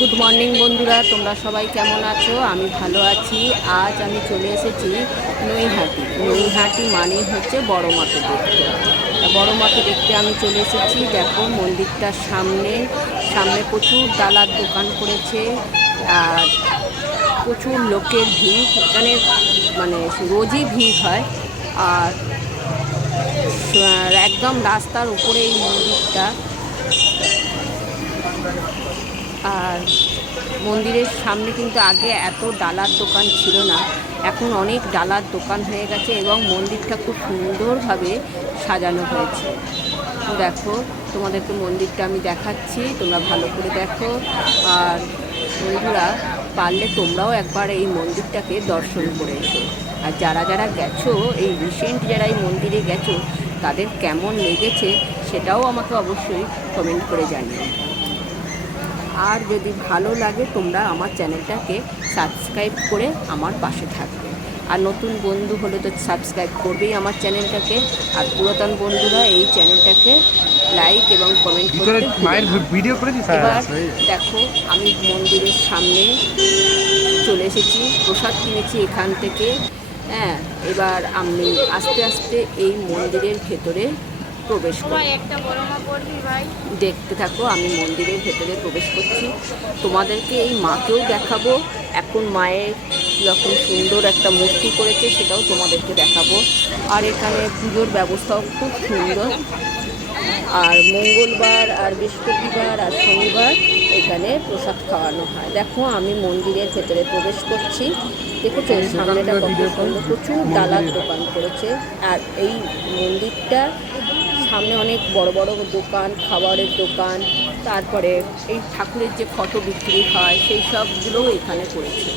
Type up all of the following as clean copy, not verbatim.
Good morning বন্ধুরা, তোমরা সবাই কেমন আছো? আমি ভালো আছি। আজ আমি চলে এসেছি নৈহাটি মানে হচ্ছে বড় মাকে দেখতে। বড় মাকে দেখতে আমি চলে এসেছি। দেখো মন্দিরটার সামনে সামনে প্রচুর ডালার দোকান করেছে আর প্রচুর লোকের ভিড় এখানে, মানে রোজই ভিড় হয়। আর একদম রাস্তার উপরে এই মন্দিরটা। আর মন্দিরের সামনে কিন্তু আগে এত ডালার দোকান ছিল না, এখন অনেক ডালার দোকান হয়ে গেছে এবং মন্দিরটা খুব সুন্দরভাবে সাজানো হয়েছে। দেখো, তোমাদেরকে মন্দিরটা আমি দেখাচ্ছি, তোমরা ভালো করে দেখো। আর বন্ধুরা, পারলে তোমরাও একবার এই মন্দিরটাকে দর্শন করে এসো। আর যারা যারা গেছো, এই রিসেন্ট যারা এই মন্দিরে গেছো, তাদের কেমন লেগেছে সেটাও আমাকে অবশ্যই কমেন্ট করে জানিও। আর যদি ভালো লাগে তোমরা আমার চ্যানেলটাকে সাবস্ক্রাইব করে আমার পাশে থাকবে। আর নতুন বন্ধু হলে তো সাবস্ক্রাইব করবেই আমার চ্যানেলটাকে। আর পুরাতন বন্ধুরা এই চ্যানেলটাকে লাইক এবং কমেন্ট করতে এবার দেখো, আমি মন্দিরের সামনে চলে এসেছি, প্রসাদ কিনেছি এখান থেকে। হ্যাঁ, এবার আমি আস্তে আস্তে এই মন্দিরের ভেতরে প্রবেশ করি। দেখতে থাকো, আমি মন্দিরের ভেতরে প্রবেশ করছি। তোমাদেরকে এই মাকেও দেখাবো, এখন মায়ের যখন সুন্দর একটা মূর্তি করেছে সেটাও তোমাদেরকে দেখাবো। আর এখানে পুজোর ব্যবস্থাও খুব সুন্দর। আর মঙ্গলবার আর বৃহস্পতিবার আর শনিবার এখানে প্রসাদ খাওয়ানো হয়। দেখো, আমি মন্দিরের ভেতরে প্রবেশ করছি। দেখেছো সামনেটা কত সুন্দর, প্রচুর ডালার দোকান করেছে। আর এই মন্দিরটা সামনে অনেক বড় বড় দোকান, খাবারের দোকান, তারপরে এই ঠাকুরের যে ফটো বিক্রি হয় সেই সবগুলোও এখানে করেছে।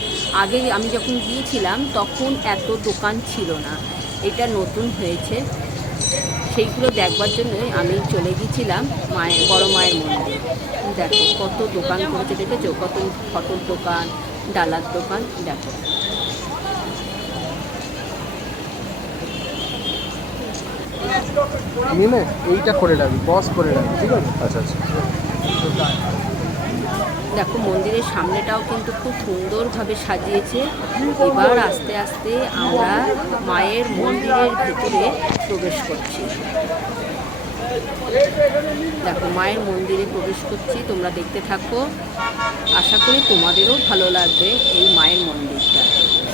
আগে আমি যখন গিয়েছিলাম তখন এত দোকান ছিল না, এটা নতুন হয়েছে। সেইগুলো দেখবার জন্যই আমি চলে গিয়েছিলাম বড় মায়ের মন্দির। দেখো কত দোকান করেছে, দেখেছো কত ফটোর দোকান, ডালার দোকান। দেখো নিলে এইটা করে রাখবি, বস করে রাখবি, ঠিক আছে? আচ্ছা আচ্ছা। দেখো মন্দিরের সামনেটাও কিন্তু খুব সুন্দরভাবে সাজিয়েছে। এবার আস্তে আস্তে আমরা মায়ের মন্দিরের ভেতরে প্রবেশ করছি। দেখো মায়ের মন্দিরে প্রবেশ করছি, তোমরা দেখতে থাকো। আশা করি তোমাদেরও ভালো লাগবে এই মায়ের মন্দিরটা।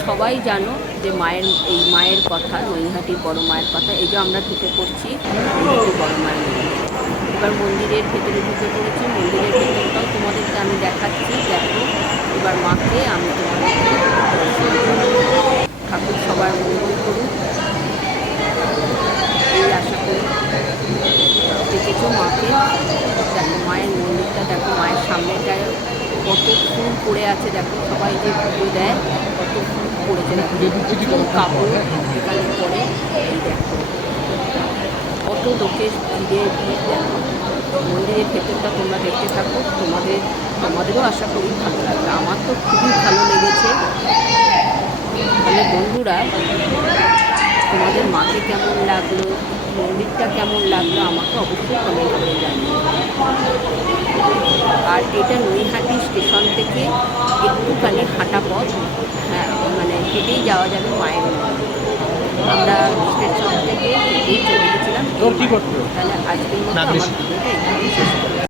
সবাই জানো যে এই মায়ের কথা, নৈহাটির বড় মায়ের কথা। এই যে আমরা ঢুকে পড়ছি নৈহাটি বড় মায়ের মন্দির। এবার মন্দিরের ভেতরে ঢুকে পড়েছি, মন্দিরের ভেতরটাও তোমাদেরকে আমি দেখাচ্ছি। দেখো, এবার মাকে আমি তোমাদেরকে ঠাকুর সবার মঙ্গল করুন এই আশা করি। দেখেছো মাকে, দেখো মায়ের মন্দিরটা, দেখো মায়ের সামনেটায় কত ফুল পড়ে আছে। দেখো সবাই যে পুজো দেয় কত ফুল পড়েছে, দেখো প্রচুর কাপড় এখানে পড়ে। এই দেখো কত লোকের ভিড়। দেখো মন্দিরের ভেতরটা তোমরা দেখতে থাকো, তোমাদেরও আশা করি ভালো লাগবে। আমার তো খুবই ভালো লেগেছে। তাহলে বন্ধুরা, তোমাদের মাকে কেমন লাগলো, মন্দিরটা কেমন লাগলো আমাকে অবশ্যই কমেন্ট করে জানিও। আর এটা নৈহাটি স্টেশন থেকে একটুখানি হাঁটা পথ, হ্যাঁ মানে হেঁটেই যাওয়া যাবে মায়ের মন্দির। আমরা স্টেশন থেকে হেঁটেই চলে গেছিলাম। তাহলে আজকের মতো আমার ভিডিওটা এখানেই শেষ করলাম।